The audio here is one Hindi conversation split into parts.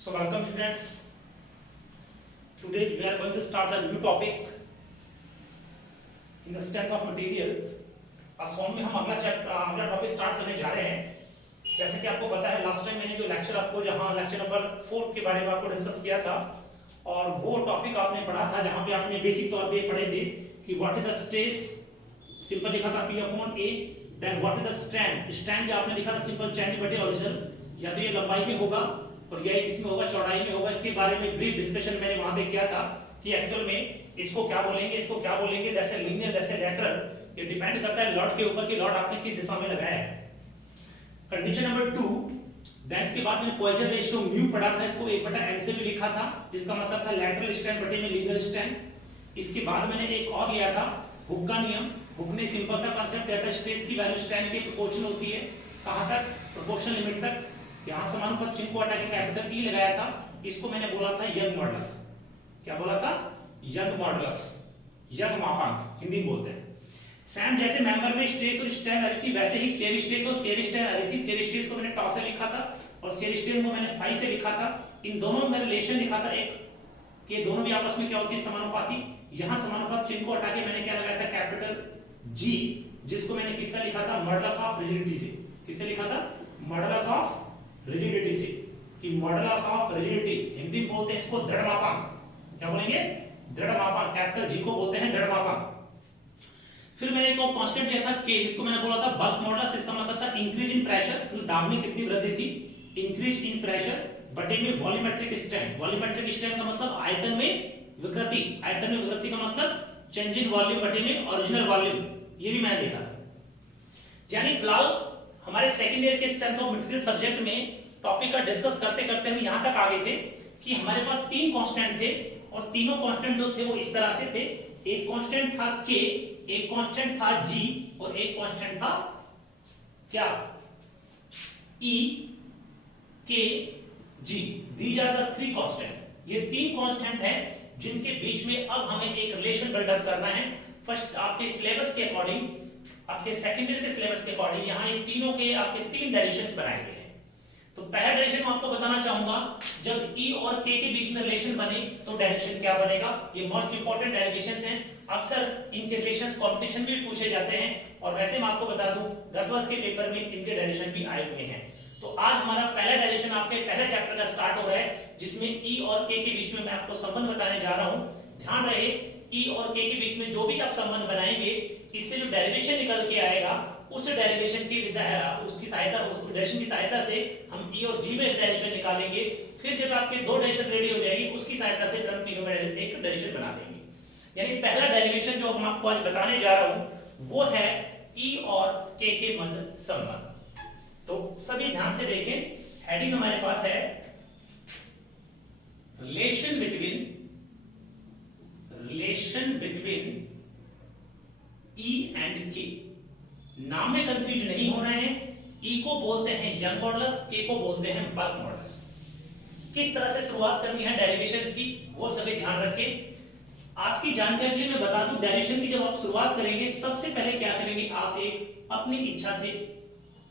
So welcome students. Today we are going to start the new topic in the strength of material. Song में हम अगला टॉपिक स्टार्ट करने जा रहे हैं। जैसे कि आपको पता है लास्ट टाइम मैंने जो लेक्चर आपको जहां लेक्चर नंबर 4 के बारे में आपको डिस्कस किया था और वो टॉपिक आपने पढ़ा था जहां पे आपने बेसिक तौर पे पढ़े थे कि what is the stress, simple लिखा था P upon A, then what is the strength, strength पे आपने लिखा था सिंपल चेंज बटे ओरिजिनल, या तो ये लंबाई में होगा और या किसमें होगा, चौड़ाई में होगा। इसके बारे में ब्रीफ डिस्कशन मैंने वहां पे किया था कि एक्चुअल में इसको क्या बोलेंगे, that's a linear, that's a lateral. ये डिपेंड करता है लॉट के ऊपर कि लॉट आपने किस दिशा में लगाया है। कंडीशन नंबर 2, देन इसके बाद में पॉइजन रेशियो म्यू पढ़ा था, इसको 1/m से भी लिखा था जिसका मतलब था लेटरल स्ट्रेंथ बटे में लीनियर स्ट्रेंथ। इसके बाद मैंने एक और लिया था हुक का नियम। हुक ने सिंपल सा कांसेप्ट दिया था, स्ट्रेस की वैल्यू स्ट्रेंथ के प्रोपोर्शनल होती है, कहां तक, प्रोपोर्शनल लिमिट तक। यहां समानुपात चिन्ह को हटा के कैपिटल E लगाया था, इसको मैंने बोला था यंग मॉडुलस। क्या बोला था? यंग मॉडुलस, यंग मापांक हिंदी में बोलते हैं। सेम जैसे मेंबर में स्ट्रेस और स्ट्रेन आ रही थी वैसे ही शेयर स्ट्रेस और शेयर स्ट्रेन आ रही थी। शेयर स्ट्रेस को मैंने टॉ से लिखा था और शेयर स्ट्रेन को मैंने फाई से लिखा था। इन दोनों में रिलेशन लिखा था एक कि दोनों भी आपस में क्या होती है, समानुपाती। यहां समानुपात चिन्ह को हटा के मैंने क्या लगाया था, कैपिटल G, जिसको मैंने किससे लिखा था, मॉडुलस ऑफ रिजिडिटी से। किससे लिखा था? मॉडुलस ऑफ रिजिडिटी से। कि मॉडुलस ऑफ रिजिडिटी हिंदी में बोलते हैं इसको दृढ़ मापांक। क्या बोलेंगे? दृढ़ मापांक। कैपिटल G को बोलते हैं दृढ़ मापांक। फिर मैंने एक और कांस्टेंट लिया था K, जिसको मैंने बोला था बल्क मॉडुलस। इसका मतलब था इंक्रीज इन प्रेशर, तो दाब में कितनी वृद्धि थी, इंक्रीज इन प्रेशर बटे में वॉल्यूमेट्रिक स्ट्रेंथ। वॉल्यूमेट्रिक स्ट्रेंथ का मतलब आयतन में विकृति, आयतन में विकृति का मतलब चेंज इन वॉल्यूम बटे में ओरिजिनल वॉल्यूम। ये भी मैंने लिखा था। यानी फिलहाल हमारे सेकंड ईयर के स्ट्रेंथ ऑफ मटेरियल सब्जेक्ट में टॉपिक का डिस्कस करते करते हम यहां तक आ गए थे कि हमारे पास 3 कांस्टेंट थे और तीनों कांस्टेंट जो थे वो इस तरह से थे। एक कांस्टेंट था K, एक कांस्टेंट था G और एक कांस्टेंट था क्या, E, K, G। These are the 3 constant. ये 3 कांस्टेंट हैं जिनके बीच में अब हमें एक रिलेशन बिल्डअप करना है। फर्स्ट आपके सिलेबस के अकॉर्डिंग, आपके सेकंड ईयर के सिलेबस के अकॉर्डिंग यहां ये तीनों के आपके 3 डायरेक्शंस बनाए गए हैं। तो पहला डायरेक्शन मैं आपको बताना चाहूंगा, जब E और K के बीच में रिलेशन बने तो डायरेक्शन क्या बनेगा। ये मोस्ट इंपोर्टेंट डायरेक्शंस हैं, अक्सर इनके रिलेशंस कंपटीशन में भी पूछे जाते हैं और वैसे मैं आपको बता दूं गत वर्ष के पेपर में इनके डायरेक्शन भी आए हुए हैं। तो आज हमारा पहला डायरेक्शन आपके पहले चैप्टर का स्टार्ट हो रहा है जिसमें E और K के बीच में मैं आपको संबंध बताने जा रहा हूं। ध्यान रहे E और K के बीच में जो भी आप संबंध बनाएंगे इससे जो डेरिवेशन निकल के आएगा उस डेरिवेशन की उसकी सहायता, उस डायरेक्शन की सहायता से हम E और G में डायरेक्शन निकालेंगे। फिर जब आपके 2 डायरेक्शन रेडी हो जाएगी उसकी सहायता से हम तीनों में एक डायरेक्शन बना देंगे। यानी पहला डेरिवेशन जो हम आपको आज बताने जा रहा हूं वो है E और K के मध्य संबंध। तो सभी ध्यान से देखें, हेडिंग हमारे पास है relation between E and K। नाम में कंफ्यूज नहीं होना है। E को बोलते हैं यंग मॉडुलस, K को बोलते हैं बल्क मॉडुलस। किस तरह से शुरुआत करनी है डायरेक्शंस की वो सभी ध्यान रखें। आपकी जानकारी के लिए मैं बता दूं, डायरेक्शन की जब आप शुरुआत करेंगे सबसे पहले क्या करेंगे, आप एक अपनी इच्छा से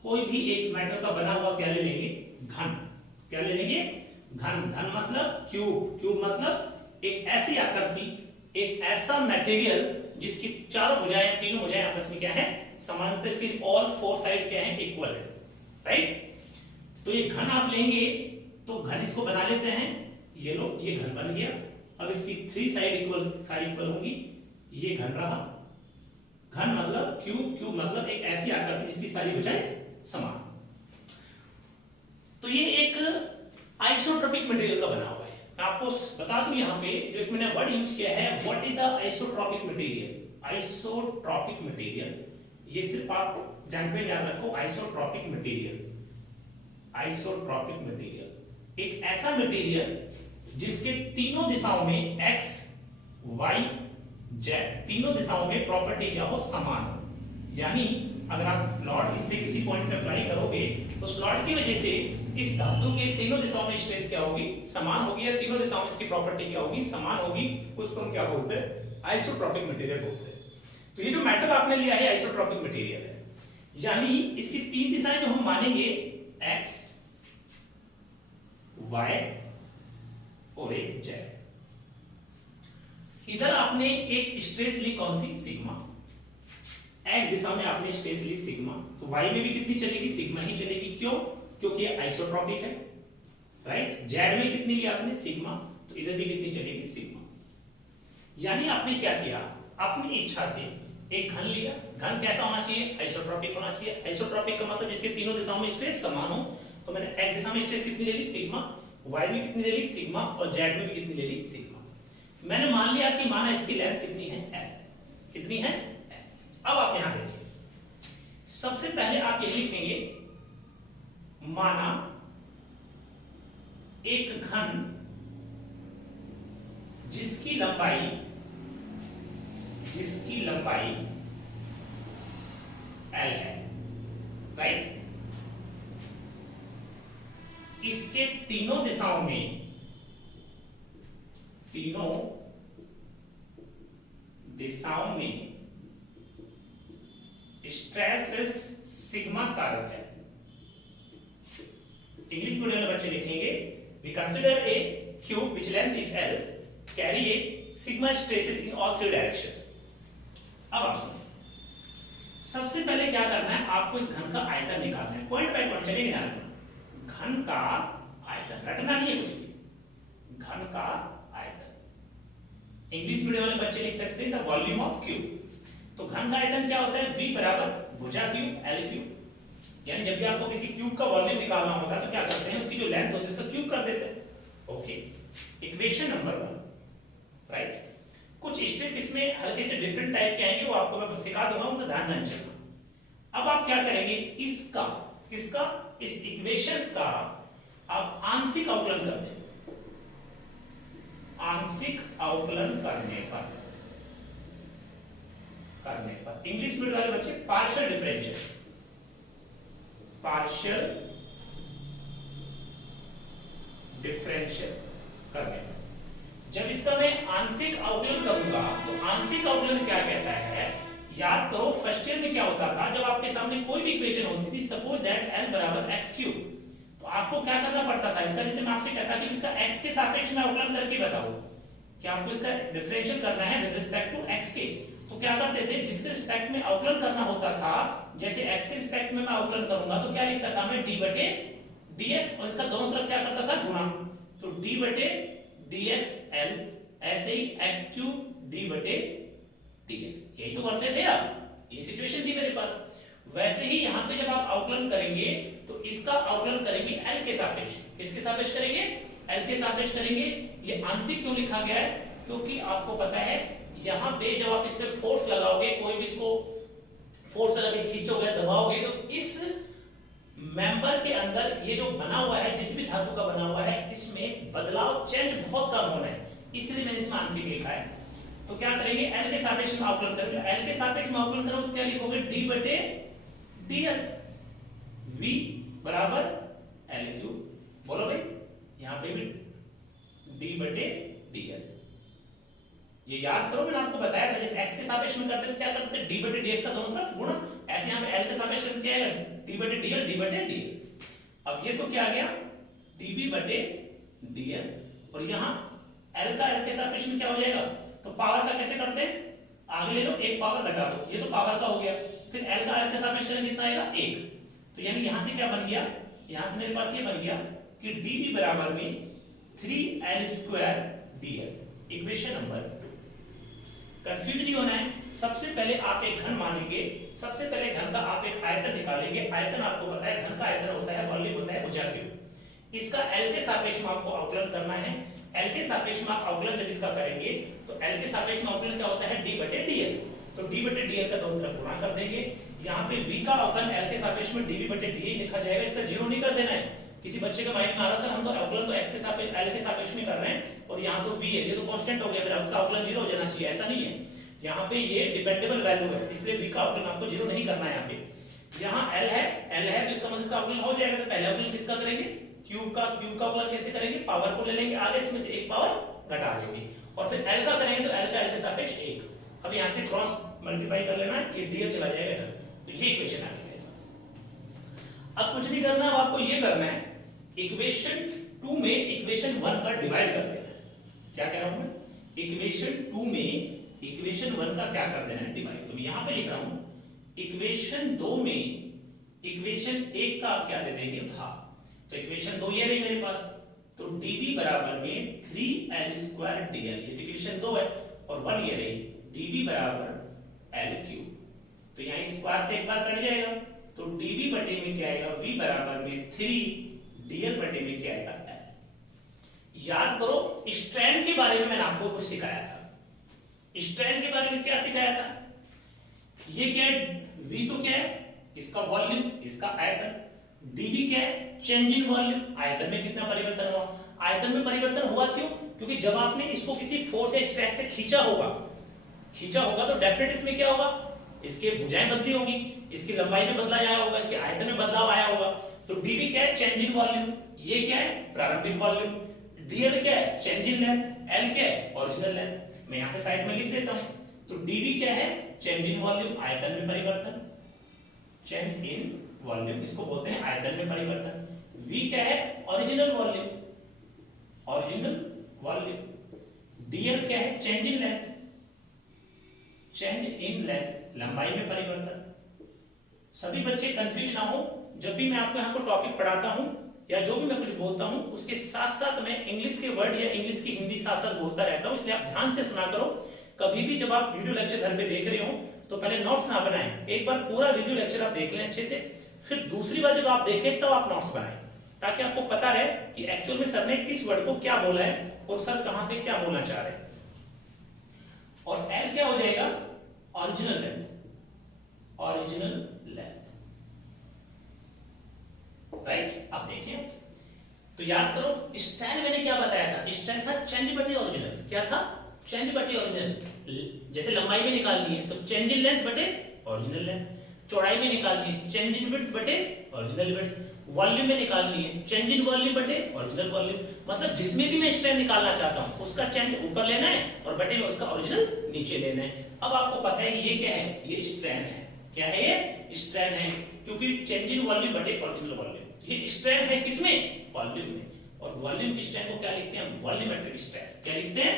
कोई भी एक मेटल का बना हुआ क्या ले लेंगे, घन। क्या ले लेंगे? घन। घन मतलब क्यूब। क्यूब मतलब एक ऐसी आकृति, एक ऐसा मटेरियल जिसकी चारों भुजाएं, तीनों भुजाएं आपस में क्या है, समानांतर, इसकी ऑल 4 साइड क्या है, इक्वल है, राइट। तो ये घन आप लेंगे तो घन इसको बना लेते हैं, ये लो, ये घन बन गया। अब इसकी 3 साइड इक्वल होंगी, ये घन रहा। घन मतलब क्यूब, क्यूब मतलब एक ऐसी आकृति जिसकी सारी भुजाएं समान। तो ये एक आइसोट्रोपिक मटेरियल का बना हुआ है। मैं आपको बता दूं यहां पे जो एक मैंने वर्ड यूज किया है, what is the isotropic material. Isotropic material, ये सिर्फ आप जानते याद रखो, आइसोट्रोपिक मटेरियल। आइसोट्रोपिक मटेरियल एक ऐसा मटेरियल जिसके तीनों दिशाओं में x, y, z तीनों दिशाओं में प्रॉपर्टी क्या हो, समान हो। यानी अगर आप लॉर्ड इस पे किसी पॉइंट पे अप्लाई करोगे तो उस लॉर्ड की वजह से इस धातु के तीनों दिशाओं में स्ट्रेस क्या होगी, समान होगी, या तीनों दिशाओं में इसकी प्रॉपर्टी क्या होगी, समान होगी। उसको हम क्या बोलते हैं, आइसोट्रोपिक मटेरियल बोलते हैं। तो ये जो मेटल आपने लिया है आइसोट्रोपिक मटेरियल है, यानी इसकी 3 दिशाएं जो हम मानेंगे x, y और एक जेड। इधर आपने एक स्ट्रेस ली, कौन सी, सिग्मा। एक्स दिशा में आपने स्ट्रेस ली सिग्मा, तो वाई में भी कितनी चलेगी, सिग्मा ही चलेगी। क्यों? क्योंकि ये आइसोट्रोपिक है, राइट। जेड में कितनी ली आपने, सिग्मा, तो इधर भी कितनी चलेगी, सिग्मा। यानी आपने क्या किया, अपनी इच्छा से एक घन लिया। घन कैसा होना चाहिए, आइसोट्रोपिक होना चाहिए। आइसोट्रोपिक का मतलब इसके तीनों दिशाओं में स्ट्रेस समान हो। तो मैंने एक्स दिशा में स्ट्रेस कितनी ले ली, सिग्मा, वाई में कितनी ले ली, सिग्मा, और जेड में भी कितनी ले ली, सिग्मा। मैंने मान लिया कि माना इसकी लेंथ कितनी है, l। कितनी है, l। अब आप यहां देखिए, सबसे पहले आप ये लिखेंगे, माना एक घन जिसकी लंबाई l है, राइट। इसके तीनों दिशाओं में स्ट्रेस सिग्मा कारक है। इंग्लिश मीडियम में बच्चे लिखेंगे, we consider a cube which length is l carry a sigma stresses in all three directions. अब आप सुनिए, सबसे पहले क्या करना है, आपको इस घन का आयतन निकालना है। पॉइंट बाय पॉइंट चलेंगे ध्यान रखना। घन का आयतन रटना नहीं है कुछ भी, घन का आयतन। इंग्लिश मीडियम वाले बच्चे लिख सकते हैं द वॉल्यूम ऑफ क्यूब। तो घन का आयतन क्या होता है, v बराबर भुजा क्यूब l क्यूब। यानी जब भी आपको किसी क्यूब का वॉल्यूम निकालना होता है तो क्या करते हैं, उसकी जो लेंथ होती है उसका क्यूब कर देते हैं। Okay, equation number 1, right. कुछ स्टेप इसमें हल्के से डिफरेंट टाइप के आएंगे, वो आपको मैं सिखा दूंगा, उनका ध्यान चलना। अब आप क्या करेंगे, इसका इस इक्वेशंस का आप आंशिक अवकलन कर दें। आंशिक अवकलन करने पर इंग्लिश मीडियम वाले बच्चे पार्शियल डिफरेंशियल करने पर, जब इसका मैं आंशिक अवकलन करूंगा तो आंशिक अवकलन क्या कहता है, याद करो फर्स्ट ईयर में क्या होता था, जब आपके सामने कोई भी इक्वेशन होती थी, सपोज दैट l बराबर x क्यूब, तो आपको क्या करना पड़ता था, इसका जैसे मैं आपसे कहता कि इसका x के सापेक्ष में अवकलन करके बताओ कि आपको इसका डिफरेंशियल करना है विद रिस्पेक्ट टू x के। तो क्या करते थे, जिसके रिस्पेक्ट में अवकलन करना होता था, जैसे x के रिस्पेक्ट में मैं अवकलन करूंगा तो क्या लिखता था मैं, d बटे dx, और इसका दोनों तरफ क्या करता था, गुणा। तो d बटे dx l, ऐसे ही x क्यूब d बटे dx, यही तो करते थे आप, ये सिचुएशन थी मेरे पास। वैसे ही यहां पे जब आप अवकलन करेंगे तो इसका अवकलन करेंगे l के सापेक्ष। किसके सापेक्ष करेंगे, l के सापेक्ष करेंगे। ये आंशिक क्यों लिखा गया है, क्योंकि आपको पता है यहां पे जब आप इस पे फोर्स लगाओगे, कोई भी इसको फोर्स लगा के खींचोगे, दबाओगे, तो इस मेंबर के अंदर ये जो बना हुआ है, जिस भी धातु का बना हुआ है, इसमें बदलाव, चेंज बहुत कम होना है, इसलिए मैंने इसमें आंशिक लिखा है। तो क्या करेंगे, l के सापेक्ष में अवकलन करेंगे। l के सापेक्ष में अवकलन करो तो क्या लिखोगे, d बटे dl, v बराबर l क्यूब। बोलो भाई, यहां पे भी d बटे dl। ये याद करो, मैंने आपको बताया था, जैसे x के सापेक्ष में करते थे क्या करते थे, d बटे dx का दोनों तरफ गुणा। ऐसे यहां पे l के सापेक्ष में क्या है, d बटे dl, d बटे dl। अब ये तो क्या आ गया, dv बटे dl, और यहां l का l के सापेक्ष में क्या हो जाएगा, तो पावर का कैसे करते हैं, आगे ले लो, एक पावर घटा दो, ये तो पावर का हो गया। फिर l का l के सापेक्ष करेंगे कितना आएगा, 1। तो यानी यहां से क्या बन गया, यहां से मेरे पास ये बन गया कि dv बराबर में 3l² dl। Equation number 2। Confuse नहीं होना है, सबसे पहले आप एक घन मानेंगे, सबसे पहले घन का आप एक आयतन निकालेंगे। आयतन आपको पता है, घन का आयतन होता है, वॉल्यूम होता है भुजा क्यूब। इसका l के सापेक्ष में आपको अवकलन करना है। l के सापेक्ष में आप अवकलन जब इसका करेंगे तो l के सापेक्ष में अवकलन क्या होता है, d बटे dl। तो d बटे dl का दोनों तरफ गुणा कर देंगे। यहाँ पे v का अवकलन l के सापेक्ष में dv बटे dA लिखा जाएगा, इसका जीरो नहीं कर देना है। किसी बच्चे के माइंड में आ रहा था, हम तो अवकलन तो x के सापेक्ष l के सापेक्ष में कर रहे हैं, और यहाँ तो v है, ये तो कांस्टेंट हो गया, फिर उसका अवकलन जीरो हो जाना चाहिए, ऐसा नहीं है। यहाँ पे ये डिपेंडेबल वैल्यू है, इसलिए v का अवकलन आपको जीरो नहीं करना है। यहाँ पे यहाँ l है तो इसका मतलब इसका अवकलन हो जाएगा। तो पहले अवकलन किसका करेंगे, क्यूब का अवकलन कैसे करेंगे, पावर को ले लेंगे आगे, इसमें से एक पावर घटा लेंगे, और फिर l का करेंगे तो l का l के सापेक्ष 1। अब यहाँ से क्रॉस मल्टीप्लाई कर लेना, ये dl चला जाएगा इधर, तो ये इक्वेशन आ गई। अब कुछ नहीं करना, अब आपको ये करना है, इक्वेशन 2 में इक्वेशन 1 का डिवाइड कर देना है। क्या कह रहा हूं मैं, इक्वेशन 2 में इक्वेशन 1 का क्या कर देना है, डिवाइड। तो मैं यहां पे लिख रहा हूं इक्वेशन 2 में इक्वेशन 1 का क्या दे देंगे, भाग। तो इक्वेशन 2 ये रही मेरे पास, तो dv बराबर में 3l² dl, ये तो इक्वेशन 2 है, और 1 ये रही dv बराबर l³। तो यहां स्क्वायर से एक बार कट जाएगा, तो dv बटे में क्या आएगा, v बराबर में 3 dl बटे में क्या आएगा, l। याद करो स्ट्रैंड के बारे में मैंने आपको कुछ सिखाया था। स्ट्रैंड के बारे में क्या सिखाया था, ये क्या है, v तो क्या है, इसका वॉल्यूम, इसका आयतन, dv क्या है, चेंज इन वॉल्यूम, आयतन में कितना परिवर्तन हुआ। आयतन में परिवर्तन हुआ क्यों, क्योंकि जब आपने इसको किसी फोर्स या स्ट्रेस से खींचा होगा तो डेफिनेटली इसमें क्या होगा, इसके भुजाएं बदली होगी, इसकी लंबाई में बदला आया होगा, इसके आयतन में बदलाव आया होगा। तो dv क्या है, चेंज इन वॉल्यूम, ये क्या है, प्रारंभिक वॉल्यूम, dl क्या है, चेंज इन लेंथ, l क्या है, ओरिजिनल लेंथ। मैं यहां पे साइड में लिख देता हूं। तो dv क्या है, चेंज इन वॉल्यूम, आयतन में परिवर्तन, चेंज इन वॉल्यूम इसको बोलते हैं आयतन में परिवर्तन। v क्या है, original volume, original volume. dl क्या है, change in length, change in length, लंबाई में परिवर्तन। सभी बच्चे कंफ्यूज ना हो, जब भी मैं आपको यहाँ को टॉपिक पढ़ाता हूं या जो भी मैं कुछ बोलता हूं उसके साथ साथ मैं इंग्लिश के वर्ड या इंग्लिश की हिंदी साथ साथ बोलता रहता हूं, इसलिए आप ध्यान से सुना करो। कभी भी जब आप वीडियो लेक्चर घर पे देख रहे हो तो पहले नोट्स ना बनाएं, एक बार पूरा वीडियो लेक्चर आप देख लें अच्छे से, फिर दूसरी बार जब आप देखें तब आप नोट्स बनाएं, ताकि आपको पता रहे कि एक्चुअल में सर ने किस वर्ड को क्या बोला है और सर कहां पे क्या बोलना चाह रहे हैं। और L क्या हो जाएगा, original length, original length, right. अब देखिए, तो याद करो स्टैंड मैंने क्या बताया था, स्टैंड था चेंज बटे ओरिजिनल, क्या था, चेंज बटे ओरिजिनल। जैसे लंबाई में निकालनी है तो चेंज इन लेंथ बटे ओरिजिनल लेंथ, चौड़ाई में निकालनी है चेंज इन विड्थ बटे ओरिजिनल विड्थ, वॉल्यूम में निकालनी है चेंज इन वॉल्यूम बटे ओरिजिनल वॉल्यूम। मतलब जिसमें भी मैं स्टैंड निकालना चाहता हूं उसका चेंज ऊपर लेना है और बटे में उसका ओरिजिनल नीचे लेना है। अब आपको पता है ये क्या है, ये स्ट्रैंड है, क्या है ये, स्ट्रैंड है, क्योंकि चेंज इन वॉल्यूम बटे ओरिजिनल वॉल्यूम, ये स्ट्रैंड है किसमें, वॉल्यूम में। और वॉल्यूम की स्ट्रैंड को क्या लिखते हैं, वॉल्यूमेट्रिक स्ट्रैंड, क्या लिखते हैं,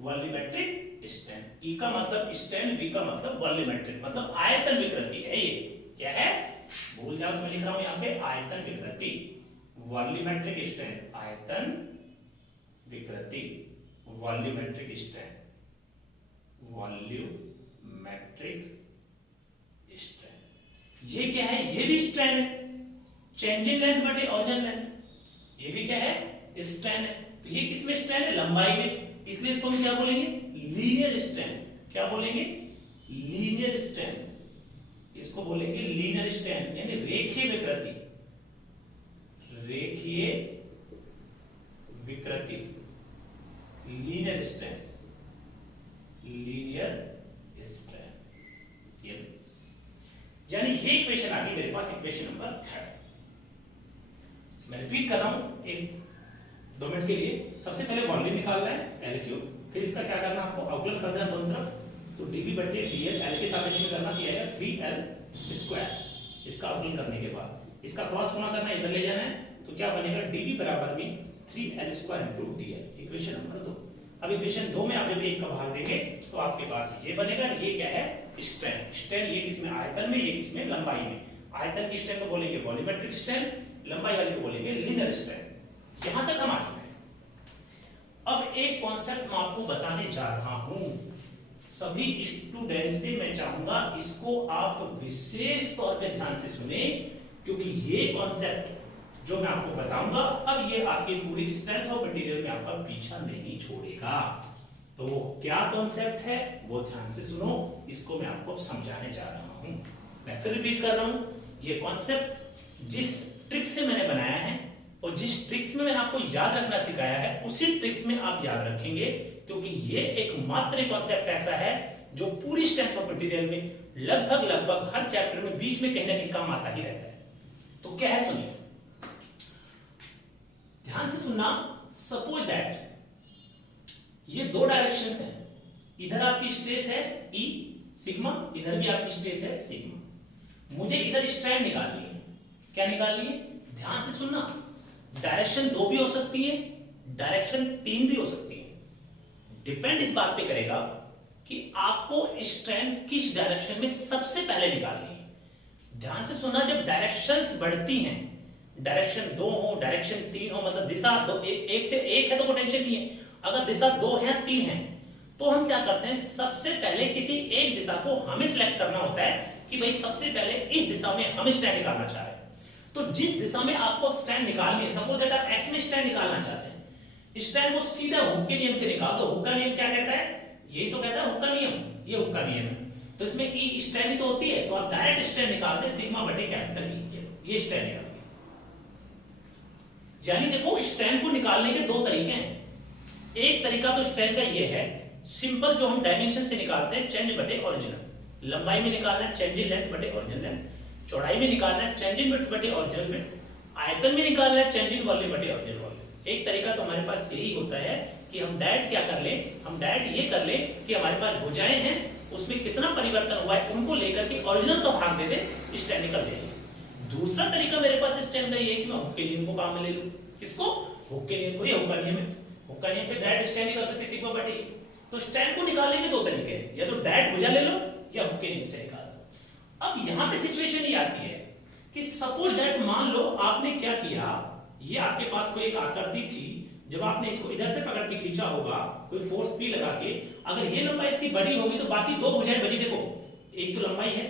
वॉल्यूमेट्रिक स्ट्रैंड। ई का मतलब स्ट्रैंड, वी का मतलब वॉल्यूमेट्रिक, मतलब आयतन विकृति है ये, क्या है, भूल जाओ तो मैं लिख रहा हूं यहां पे आयतन विकृति, वॉल्यूमेट्रिक स्ट्रैंड, आयतन विकृति, वॉल्यूमेट्रिक स्ट्रैंड, वॉल्यूमेट्रिक स्ट्रैंड। ये क्या है, ये भी स्ट्रैंड है, चेंज इन लेंथ बटे ओरिजिनल लेंथ, ये भी क्या है, स्ट्रैंड है। तो ये किसमें स्ट्रैंड है, लंबाई में, इसलिए इसको हम क्या बोलेंगे, लीनियर स्ट्रैंड, क्या बोलेंगे, लीनियर स्ट्रैंड, इसको बोलेंगे लीनियर स्ट्रैंड, यानी रेखीय विकृति, रेखीय विकृति, लीनियर स्ट्रैंड, लीनियर स्ट्रैंड। यानी ये इक्वेशन आ गई मेरे पास, इक्वेशन नंबर 3। मैं रिपीट कर रहा हूं एक 2 मिनट के लिए। सबसे पहले वॉल्यूम निकालना है L³, फिर इसका क्या करना, आपको अवकलन कर देना दोनों तरफ। तो dv बटे dl, L के सापेक्ष में करना, किया जाएगा 3l²। इसका अवकलन करने के बाद इसका क्रॉस गुणा करना, इधर ले जाना है, तो क्या बनेगा, dv बराबर में 3l² dl, इक्वेशन नंबर 2। अब इक्वेशन 2 में आप जब एक का भाग देंगे तो आपके पास ये बनेगा, ये क्या है, स्ट्रैंड। स्ट्रैंड ये किसमें, आयतन में, ये किसमें, लंबाई में। आयतन की स्ट्रैंड को बोलेंगे वॉल्यूमेट्रिक स्ट्रैंड, लंबाई वाले को बोलेंगे लीनियर स्ट्रैंड। यहां तक हम आ चुके हैं। अब एक कॉन्सेप्ट मैं आपको बताने जा रहा हूं, सभी स्टूडेंट से मैं चाहूंगा इसको आप विशेष तौर पे ध्यान से सुने, क्योंकि ये कॉन्सेप्ट जो मैं आपको बताऊंगा अब ये आपकी पूरी स्ट्रेंथ ऑफ मटेरियल में आपका पीछा नहीं छोड़ेगा। तो क्या कॉन्सेप्ट है वो ध्यान से सुनो, इसको मैं आपको समझाने जा रहा हूं। मैं फिर रिपीट कर रहा हूं, ये कॉन्सेप्ट जिस ट्रिक से मैंने बनाया है और जिस ट्रिक्स में मैंने आपको याद रखना सिखाया है उसी ट्रिक्स में आप याद रखेंगे, क्योंकि ये एकमात्र कॉन्सेप्ट ऐसा है जो पूरी स्ट्रेंथ ऑफ मटेरियल में लगभग हर चैप्टर में बीच में कहीं ना कहीं काम आता ही रहता है। तो क्या है, सुनिए ध्यान से सुनना। सपोज दैट ये 2 डायरेक्शंस हैं, इधर आपकी स्ट्रेस है E सिग्मा, इधर भी आपकी स्ट्रेस है सिग्मा। मुझे इधर स्ट्रैंड निकालनी है, क्या निकालनी है, ध्यान से सुनना। डायरेक्शन 2 भी हो सकती है, डायरेक्शन 3 भी हो सकती है। डिपेंड इस बात पे करेगा कि आपको स्ट्रेंथ किस डायरेक्शन में सबसे पहले निकालनी है। ध्यान से सुना, जब डायरेक्शंस बढ़ती हैं, डायरेक्शन 2 हो, डायरेक्शन 3 हो, मतलब दिशा दो, एक से एक है तो कोई टेंशन नहीं है। अगर दिशा 2 है 3 है तो हम क्या करते हैं, सबसे पहले किसी एक दिशा को हमें सिलेक्ट करना होता है कि भाई सबसे पहले इस दिशा में हम स्टैंड निकालना चाह रहे हैं। तो जिस दिशा में आपको स्टैंड निकालनी है, सपोज दैट आप एक्स में स्टैंड निकालना चाहते हैं, स्टैंड को सीधा हुक के नियम से निकाल दो। हुक का नियम क्या कहता है, यही तो कहता है हुक का नियम, ये हुक का नियम है। तो इसमें ई स्टैंड ही तो होती है, तो आप डायरेक्ट स्टैंड निकालते सिग्मा बटे कैपिटल ई, ये स्टैंड निकाल। यानी देखो, स्टैंड को निकालने के दो तरीके हैं। एक तरीका तो स्टैंड का ये है, सिंपल जो हम डायमेंशन से निकालते हैं, चेंज बटे ओरिजिनल। लंबाई में निकालना है चेंज इन लेंथ बटे ओरिजिनल लेंथ, चौड़ाई में निकालना है चेंज इन विड्थ बटे ओरिजिनल विड्थ, आयतन में निकालना है चेंज इन वॉल्यूम बटे ओरिजिनल वॉल्यूम। एक तरीका तो हमारे पास यही होता है कि हम डायरेक्ट क्या कर लें, हम डायरेक्ट ये कर लें कि हमारे पास भुजाएं हैं, उसमें कितना परिवर्तन हुआ है उनको लेकर के ओरिजिनल का भाग दे दें, स्टैंड निकल जाएगी। दूसरा तरीका मेरे पास स्टैंड का ये है कि मैं हुक के नियम को काम में ले लूं। किसको, हुक के नियम को, ये हुक का नियम है। हुक का नियम से डायरेक्ट स्टैंड निकल सकती है सिग्मा बटे। तो स्टैंड को निकालने के दो तरीके हैं, या तो डायरेक्ट भुजा ले लो या हुक के नियम से निकाल दो। अब यहां पे सिचुएशन ये आती है कि सपोज दैट मान लो आपने क्या किया, ये आपके पास कोई एक आकृति थी, जब आपने इसको इधर से पकड़ के खींचा होगा कोई फोर्स पी लगा के, अगर ये लंबाई इसकी बड़ी होगी तो बाकी दो भुजाएं बची। देखो, एक तो लंबाई है,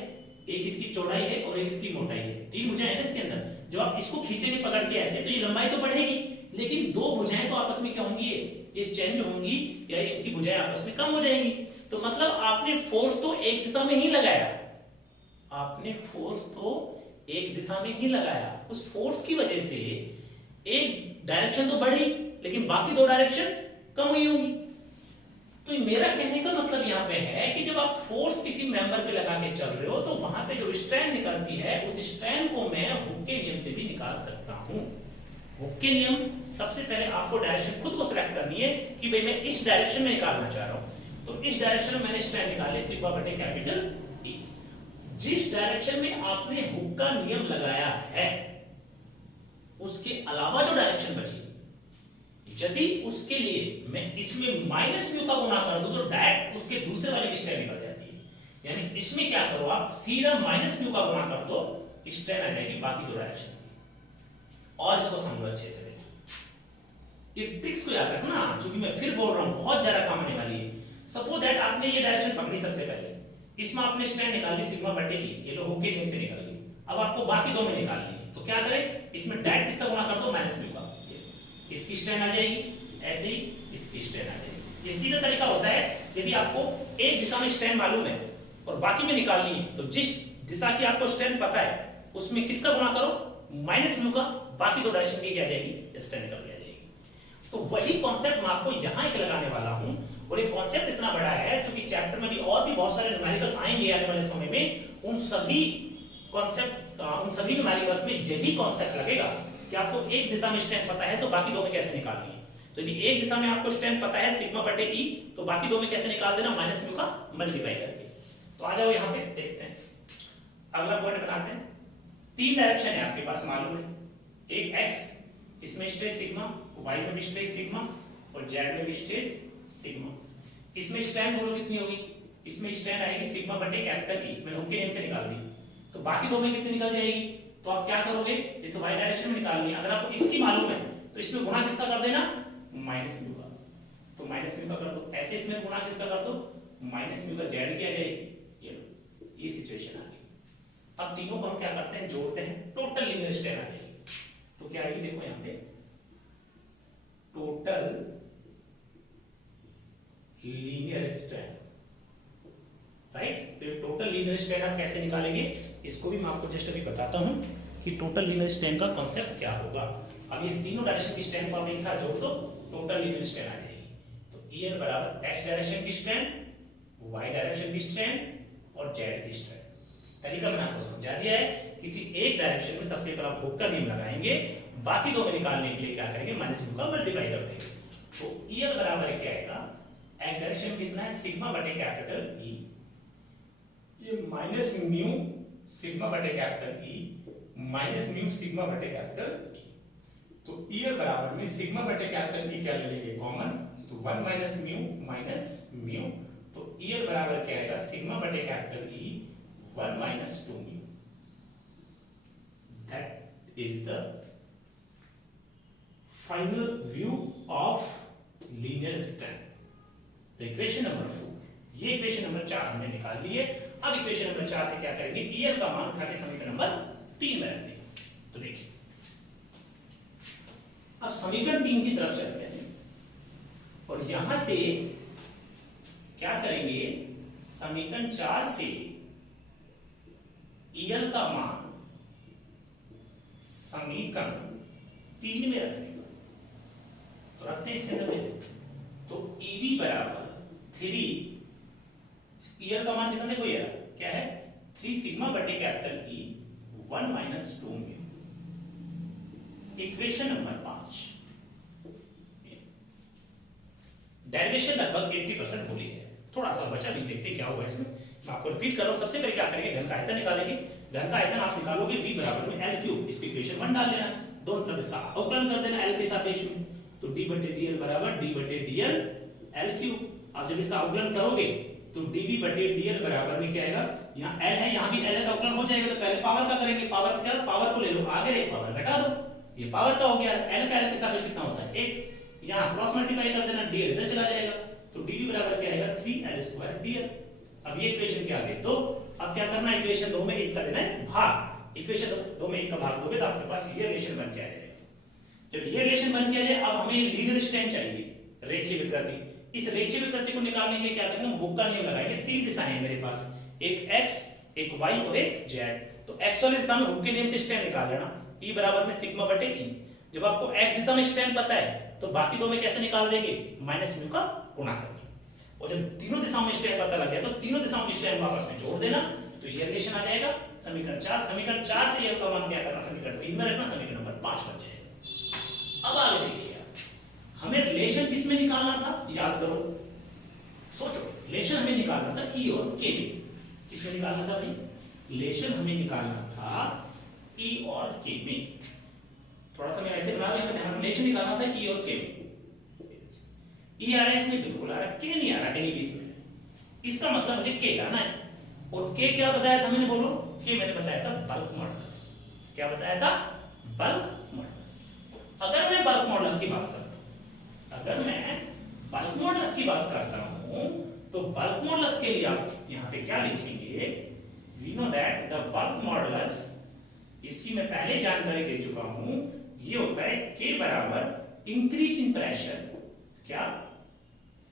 एक इसकी चौड़ाई है और एक इसकी मोटाई है, तीन भुजाएं हैं ना इसके अंदर। जब आप इसको खींचेंगे पकड़ के ऐसे, तो ये लंबाई तो बढ़ेगी, लेकिन दो भुजाएं तो आपस में क्या होंगी, ये चेंज होंगी या इनकी भुजाएं आपस में कम हो जाएंगी। तो मतलब आपने फोर्स तो एक दिशा में ही लगाया, आपने फोर्स तो एक दिशा में ही लगाया, उस फोर्स की वजह से एक डायरेक्शन तो बढ़ी लेकिन बाकी दो डायरेक्शन कम हुई होंगी। तो मेरा कहने का मतलब यहां पे है कि जब आप फोर्स किसी मेंबर पे लगा के चल रहे हो तो वहां पे जो स्ट्रैंड निकलती है, उस स्ट्रैंड को मैं हुक के नियम से भी निकाल सकता हूं। हुक के नियम, सबसे पहले आपको डायरेक्शन खुद को सिलेक्ट करनी है कि भाई मैं इस डायरेक्शन में निकालना चाह रहा हूं। तो इस डायरेक्शन में मैंने स्ट्रैंड निकाले सिग्मा बटे कैपिटल ई। जिस डायरेक्शन में आपने हुक का नियम लगाया है, उसके अलावा जो डायरेक्शन बची, यदि उसके लिए मैं इसमें माइनस म्यू का गुणा कर दूं तो डायरेक्ट उसके दूसरे वाले की स्ट्रैंड निकल जाती है। यानी इसमें क्या करो, आप सीधा माइनस म्यू का गुणा कर दो, स्ट्रैंड आ जाएगी बाकी दो डायरेक्शन की। और इसको समझो अच्छे से, ये ट्रिक्स को याद रखना, क्योंकि मैं फिर बोल रहा हूं बहुत ज्यादा काम आने वाली है। सपोज दैट आपने ये डायरेक्शन पकड़ी सबसे पहले, इसमें आपने स्ट्रैंड निकाली सिग्मा बटे ई, ये लो हुक के नियम से निकल गई। अब आपको बाकी दो में निकालनी है, तो क्या करें, इसमें डायरेक्ट किसका गुणा कर दो, माइनस म्यू का, इसकी स्ट्रैंड आ जाएगी, ऐसे ही इसकी स्ट्रैंड आ जाएगी। ये सीधा तरीका होता है। यदि आपको एक दिशा में स्ट्रैंड मालूम है और बाकी में निकालनी है, तो जिस दिशा की आपको स्ट्रैंड पता है उसमें किसका गुणा करो, माइनस म्यू का, बाकी दो डायरेक्शन की क्या जाएगी, स्ट्रैंड निकल के आ जाएगी। तो वही कॉन्सेप्ट मैं आपको यहां एक लगाने वाला हूं, और ये कॉन्सेप्ट इतना बड़ा है क्योंकि इस चैप्टर में भी और भी बहुत सारे न्यूमेरिकल्स आएंगे आने वाले समय में। उन सभी कॉन्सेप्ट, उन सभी न्यूमेरिकल्स में यही कॉन्सेप्ट लगेगा कि आपको एक दिशा में स्ट्रैंड पता है तो बाकी दो में कैसे निकालनी है। तो यदि एक दिशा में आपको स्ट्रैंड पता है सिग्मा बटे ई, तो बाकी दो में कैसे निकाल देना, माइनस म्यू का मल्टीप्लाई करके। तो आ जाओ यहां पे देखते हैं, अगला पॉइंट बनाते हैं। तीन डायरेक्शन है आपके पास मालूम है, एक एक्स, इसमें स्ट्रेस सिग्मा, वाई में भी स्ट्रेस सिग्मा और जेड में भी स्ट्रेस सिग्मा। इसमें स्ट्रैंड बोलो कितनी होगी, इसमें स्ट्रैंड आएगी सिग्मा बटे कैपिटल ई, मैंने हुक के नियम से निकाल दी। तो बाकी दो में कितनी निकल जाएगी, तो आप क्या करोगे, जैसे y डायरेक्शन में निकालनी है, अगर आपको इसकी मालूम है तो इसमें गुणा किसका कर देना, माइनस म्यू का, तो माइनस म्यू का कर दो। ऐसे इसमें गुणा किसका कर दो, माइनस म्यू का, जेड की आ जाएगी, ये सिचुएशन आ गई। अब तीनों को हम क्या करते हैं, जोड़ते हैं, टोटल लीनियर स्ट्रैंड आ जाएगी। तो क्या आएगी, देखो यहां पे टोटल लीनियर स्ट्रैंड, राइट। तो ये टोटल लीनियर स्ट्रैंड आप कैसे निकालेंगे, इसको भी मैं आपको जस्ट अभी बताता हूं कि टोटल लीनियर स्ट्रैंड का कॉन्सेप्ट क्या होगा। अब ये तीनों डायरेक्शन की स्ट्रैंड को एक साथ जोड़ दो, टोटल लीनियर स्ट्रैंड आ जाएगी। तो ई एन बराबर एक्स डायरेक्शन की स्ट्रैंड, वाई डायरेक्शन की स्ट्रैंड और जेड की स्ट्रैंड। तरीका मैंने आपको समझा दिया है, किसी एक डायरेक्शन में सबसे पहले आप हुक का नियम लगाएंगे, बाकी दो में निकालने के लिए क्या करेंगे, माइनस म्यू का मल्टीप्लाई कर देंगे। तो ई एन बराबर क्या आएगा, एक्स डायरेक्शन में कितना है, सिग्मा बटे कैपिटल ई, ये माइनस म्यू सिग्मा बटे capital E, minus mu sigma बटे कैपिटल ई। तो ई बराबर में सिग्मा बटे कैपिटल ई क्या ले लेंगे, कॉमन, तो 1 माइनस म्यू, तो ईएल बराबर क्या आएगा, सिग्मा बटे capital E 1 minus 2 mu. That is the final view of linear system. तो इक्वेशन नंबर 4, ये इक्वेशन नंबर 4 हमने निकाल ली है। अब इक्वेशन नंबर 4 से क्या करेंगे, ईएल का मान उठा के समीकरण नंबर 3 में रख देंगे। तो देखिए अब समीकरण 3 की तरफ चलते हैं और यहां से क्या करेंगे, समीकरण 4 से ईएल का मान समीकरण 3 में रखेंगे। तो रखते हैं इसके अंदर, तो ईवी बराबर 3, ईएल का मान कितना देखो यार क्या है, 3 सिग्मा बटे capital E 1 minus 2 mu. Equation number 5, derivation लगभग 80% हो गई है, थोड़ा सा बचा भी, देखते क्या होगा इसमें। मैं आपको रिपीट कर रहा हूं, सबसे पहले क्या करेंगे, घन का आयतन निकालेंगे। घन का आयतन आप निकालोगे v बराबर में l क्यूब, इसकी इक्वेशन 1 डाल देना, दोनों तरफ इसका अवकलन कर देना l के सापेक्ष में, तो d बटे dl बराबर d बटे dl l क्यूब। अब जब इसका अवकलन करोगे तो dv बटे dl बराबर में क्या आएगा, यहाँ l है, यहाँ भी l है, तो अवकलन हो जाएगा। तो पहले पावर का करेंगे, पावर क्या, पावर को ले लो आगे, रे पावर घटा दो, ये पावर का हो गया, l का l के सापेक्ष कितना होता है 1, यहाँ क्रॉस मल्टीप्लाई कर देना, dl इधर चला जाएगा, तो dv बराबर क्या आएगा 3l² dl। अब ये इक्वेशन क्या आ गई 2। अब क्या करना है, इक्वेशन 2 में 1 का देना है भाग, इक्वेशन 2 में 1 का भाग दोगे तो आपके पास ये रिलेशन बन के आ जाएगा। जब ये रिलेशन बन के आ जाए, अब हमें लीनियर स्टैंड चाहिए, रेखीय विकृति। इस रेखीय विकृति को निकालने के लिए क्या करेंगे, हुक का नियम लगाएंगे। 3 दिशाएं हैं मेरे पास, एक x, एक y और एक z। तो x वाली दिशा में हुक के नियम से स्टैंड निकाल लेना, E बराबर में सिग्मा बटे E। जब आपको x दिशा में स्टैंड पता है तो बाकी दो में कैसे निकाल देंगे, माइनस म्यू का गुणा करके। और जब तीनों दिशाओं में स्टैंड पता लग गया तो तीनों दिशाओं की स्टैंड आपस में जोड़ देना, तो ये रिलेशन आ जाएगा समीकरण 4। समीकरण 4 से ये का मान क्या करना, समीकरण 3 में रखना, समीकरण नंबर 5 बन जाएगा। अब आगे देखिए, हमें रिलेशन किस में निकालना था, याद करो, सोचो, रिलेशन हमें निकालना था E और K में। किसमें निकालना था भाई, रिलेशन हमें निकालना था E और K में। थोड़ा सा मैं ऐसे बना रहा हूं, ध्यान, रिलेशन निकालना था E और K में। E आ रहा है इसमें, बिल्कुल आ रहा है, K नहीं आ रहा कहीं भी इसमें। इसका मतलब मुझे K लाना है, और K क्या बताया था मैंने, बोलो, K मैंने बताया था बल्क मॉडुलस। क्या बताया था, बल्क मॉडुलस। अगर मैं बल्क मॉडुलस की बात करता हूं, अगर मैं बल्क मॉडुलस की बात करता हूं, तो बल्क मॉडुलस के लिए आप यहां पे क्या लिखेंगे, we know that the bulk modulus, इसकी मैं पहले जानकारी दे चुका हूं, ये होता है K बराबर इंक्रीज इन प्रेशर, क्या,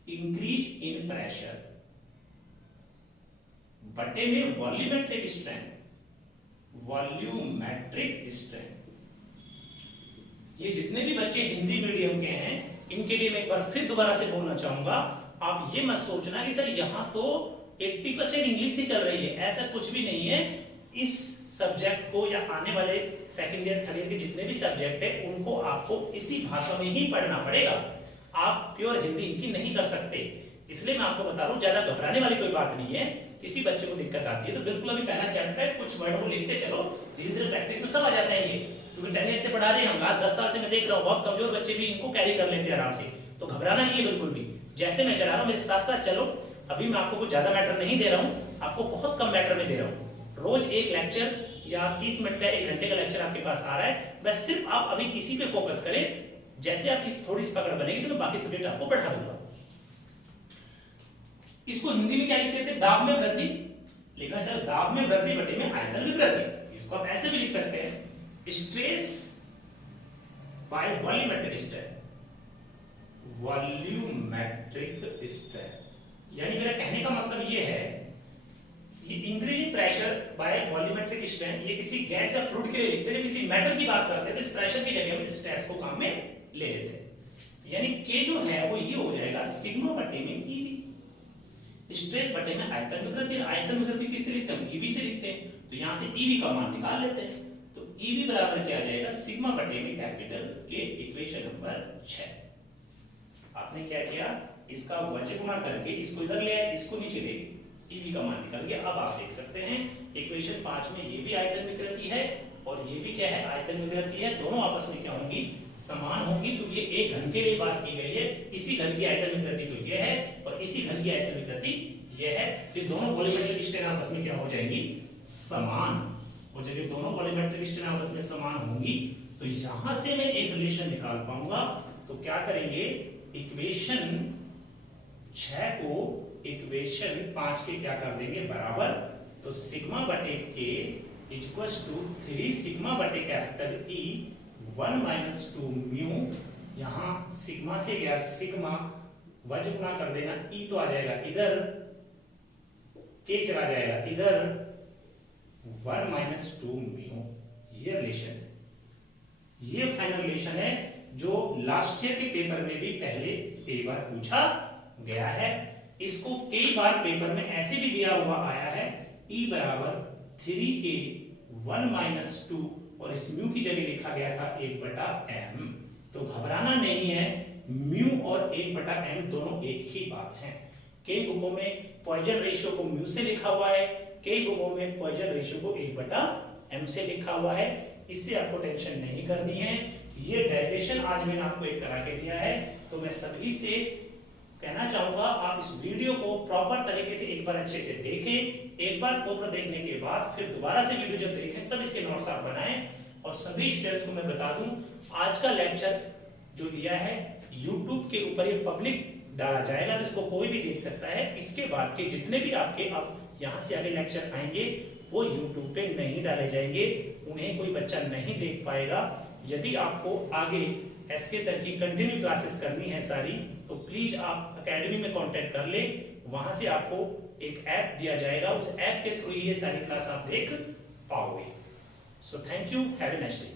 इंक्रीज इन प्रेशर बटे में वॉल्यूमेट्रिक स्ट्रेंथ, वॉल्यूमेट्रिक स्ट्रेंथ। ये जितने भी बच्चे हिंदी मीडियम के हैं, इनके लिए मैं एक बार फिर दोबारा से बोलना चाहूंगा, आप ये मत सोचना कि सर यहां तो 80% इंग्लिश ही चल रही है, ऐसा कुछ भी नहीं है। इस सब्जेक्ट को या आने वाले सेकंड ईयर थर्ड ईयर के जितने भी सब्जेक्ट है, उनको आपको इसी भाषा में ही पढ़ना पड़ेगा। आप प्योर हिंदी इनकी नहीं कर सकते, इसलिए मैं आपको बता रहा हूं, ज्यादा घबराने वाली कोई बात नहीं है। किसी बच्चे को दिक्कत आती है तो बिल्कुल अभी पहला चैप्टर है, कुछ वर्ड को लिखते चलो, धीरे धीरे प्रैक्टिस में सब आ जाते हैं। ये क्योंकि 10 ईयर से पढ़ा रहे हैं हम, लास्ट 10 साल से मैं देख रहा हूँ, बहुत कमजोर बच्चे भी इनको कैरी कर लेते हैं आराम से, तो घबराना नहीं है बिल्कुल भी। जैसे मैं चला रहा हूँ मेरे साथ साथ चलो। अभी मैं आपको कुछ ज्यादा मैटर नहीं दे रहा हूँ, आपको बहुत कम मैटर में दे रहा हूँ। रोज एक लेक्चर या 30 मिनट का 1 घंटे का लेक्चर आपके पास आ रहा है, बस सिर्फ आप अभी इसी पे फोकस करें। जैसे आपकी थोड़ी सी पकड़ बनेगी तो मैं बाकी सब्जेक्ट आपको पढ़ा दूंगा। इसको हिंदी में क्या लिखते थे, दाब में वृद्धि लिखना चाहिए, दाब में वृद्धि बटे में आयतन विकृति। इसको आप ऐसे भी लिख सकते हैं, stress by volumetric strain, volumetric strain. यानी मेरा कहने का मतलब ये है, ये increasing pressure by volumetric strain, ये किसी गैस या फ्लूइड के लिए लिखते हैं, किसी मेटल की बात करते हैं तो इस प्रेशर की जगह हम स्ट्रेस को काम में ले लेते हैं। यानी K जो है वो ये हो जाएगा सिग्मा बटे में EV, स्ट्रेस बटे में आयतन विकृति। आयतन विकृति किससे लिखते हैं, EV से लिखते हैं, तो यहां से EV का मान निकाल लेते हैं। तो EV बराबर क्या आ जाएगा, सिग्मा बटे में कैपिटल K, इक्वेशन नंबर 6। आपने क्या किया, इसका वजन गुणा करके इसको इधर ले आए, इसको नीचे ले EV का मान निकल गया। अब आप देख सकते हैं इक्वेशन 5 में ये भी आयतन विकृति है और ये भी क्या है, आयतन विकृति है, दोनों आपस में क्या होंगी, समान होंगी, क्योंकि ये एक घन के लिए बात की गई है। इसी घन की आयतन विकृति तो ये है और इसी घन की आयतन विकृति ये है, कि दोनों वॉल्यूमेट्रिक स्ट्रेन आपस में क्या हो जाएंगी, समान। और जब ये दोनों वॉल्यूमेट्रिक स्ट्रेन आपस में समान होंगी तो यहां से मैं एक रिलेशन निकाल पाऊंगा। तो क्या करेंगे, इक्वेशन 6 को इक्वेशन 5 के क्या कर देंगे, बराबर। तो सिग्मा बटे के इक्वल्स टू 3 सिग्मा बटे कैपिटल ई 1 माइनस 2 म्यू, यहां सिग्मा से गया सिग्मा, वज गुना कर देना, ई तो आ जाएगा इधर, के चला जाएगा इधर, 1 माइनस 2 म्यू। ये रिलेशन, ये फाइनल रिलेशन है जो लास्ट ईयर के पेपर में भी पहले कई बार पूछा गया है। इसको कई बार पेपर में ऐसे भी दिया हुआ आया है, E बराबर 3 के 1 माइनस 2, और इस म्यू की जगह लिखा गया था 1/m। तो घबराना नहीं है, म्यू और 1/m दोनों एक ही बात है। कई बुकों में पॉइजन रेशियो को म्यू से लिखा हुआ है, कई बुकों में पॉइजन रेशियो को 1/m से लिखा हुआ है। इससे आपको टेंशन नहीं करनी है। ये डेरिवेशन आज मैंने आपको एक करा के दिया है, तो मैं सभी से कहना चाहूंगा आप इस वीडियो को प्रॉपर तरीके से एक बार अच्छे से देखें। एक बार प्रॉपर देखने के बाद फिर दोबारा से वीडियो जब देखें तब इसके नोट्स आप बनाएं। और सभी स्टूडेंट्स को मैं बता दूं, आज का लेक्चर जो लिया है YouTube के ऊपर ये पब्लिक डाला जाएगा, तो इसको कोई भी देख सकता है। इसके बाद के जितने भी आपके अब यहाँ से आगे लेक्चर आएंगे वो YouTube पे नहीं डाले जाएंगे, उन्हें कोई बच्चा नहीं देख पाएगा। यदि आपको आगे एसके सर की कंटिन्यू क्लासेस करनी है सारी, तो प्लीज आप एकेडमी में कांटेक्ट कर ले, वहां से आपको एक ऐप दिया जाएगा, उस ऐप के थ्रू ये सारी क्लास आप देख पाओगे। So thank you, have a nice day.